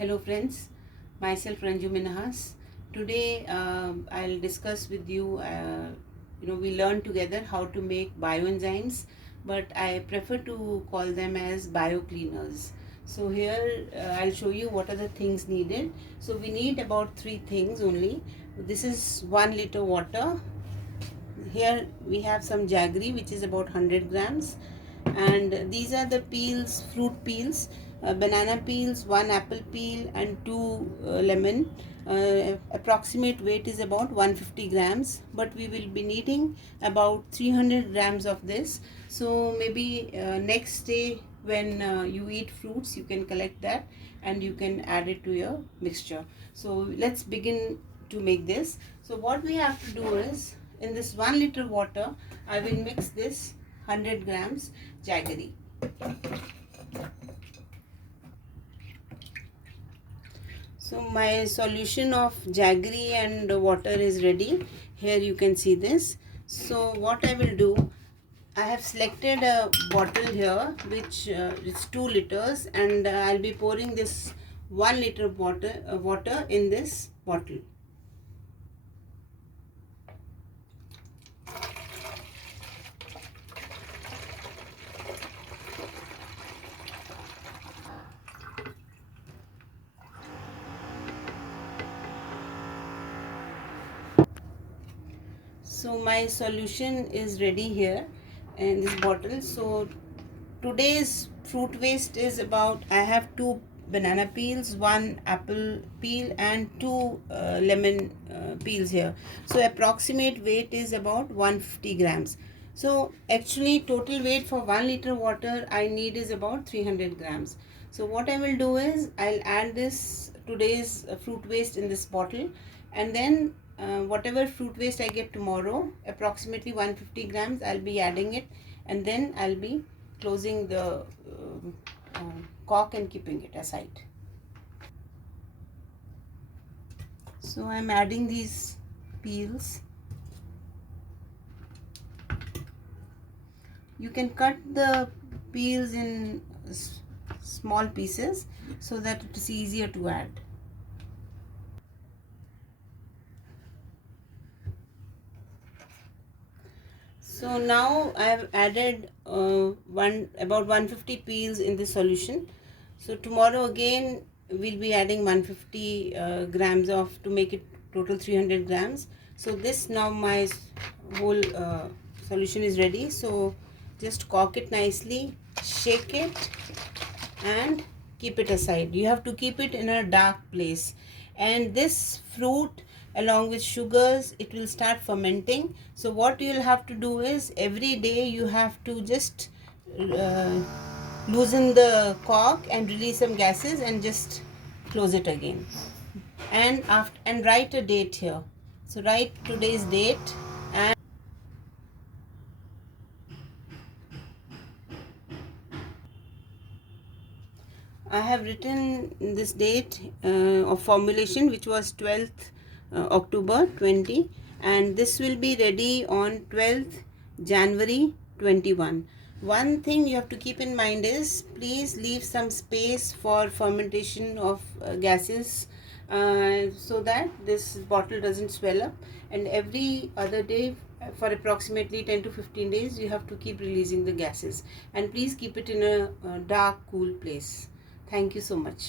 Hello friends, myself Ranju Minahas. Today I'll discuss with you, we learn together how to make bioenzymes, but I prefer to call them as biocleaners. So here I'll show you what are the things needed. So we need about 3 things only. This is 1 liter water. Here we have some jaggery which is about 100 grams, and these are the peels, fruit peels, banana peels, 1 apple peel and 2 lemon. Approximate weight is about 150 grams, but we will be needing about 300 grams of this. So maybe next day when you eat fruits, you can collect that and you can add it to your mixture. So let's begin to make this. So what we have to do is, in this 1 liter water, I will mix this 100 grams jaggery. So my solution of jaggery and water is ready. Here you can see this. So what I will do, I have selected a bottle here which is 2 liters, and I'll be pouring this 1 liter water in this bottle. So my solution is ready here in this bottle. So today's fruit waste is about, I have 2 banana peels, 1 apple peel and 2 lemon peels here. So approximate weight is about 150 grams. So actually total weight for 1 liter water I need is about 300 grams. So what I will do is, I'll add this today's fruit waste in this bottle, and then whatever fruit waste I get tomorrow, approximately 150 grams, I'll be adding it, and then I'll be closing the cork and keeping it aside. So I'm adding these peels. You can cut the peels in small pieces so that it is easier to add. So now I have added about 150 peels in this solution. So tomorrow again we'll be adding 150 grams of, to make it total 300 grams. So this, now my whole solution is ready. So just cork it nicely, shake it and keep it aside. You have to keep it in a dark place, and this fruit along with sugars, it will start fermenting. So what you'll have to do is, every day you have to just uh, loosen the cork and release some gases and just close it again, and write a date here. So write today's date, and I have written this date of formulation, which was 12th October 20, and this will be ready on 12th January 21. One thing you have to keep in mind is, please leave some space for fermentation of gases, so that this bottle doesn't swell up, and every other day for approximately 10 to 15 days you have to keep releasing the gases, and please keep it in a dark, cool place. Thank you so much.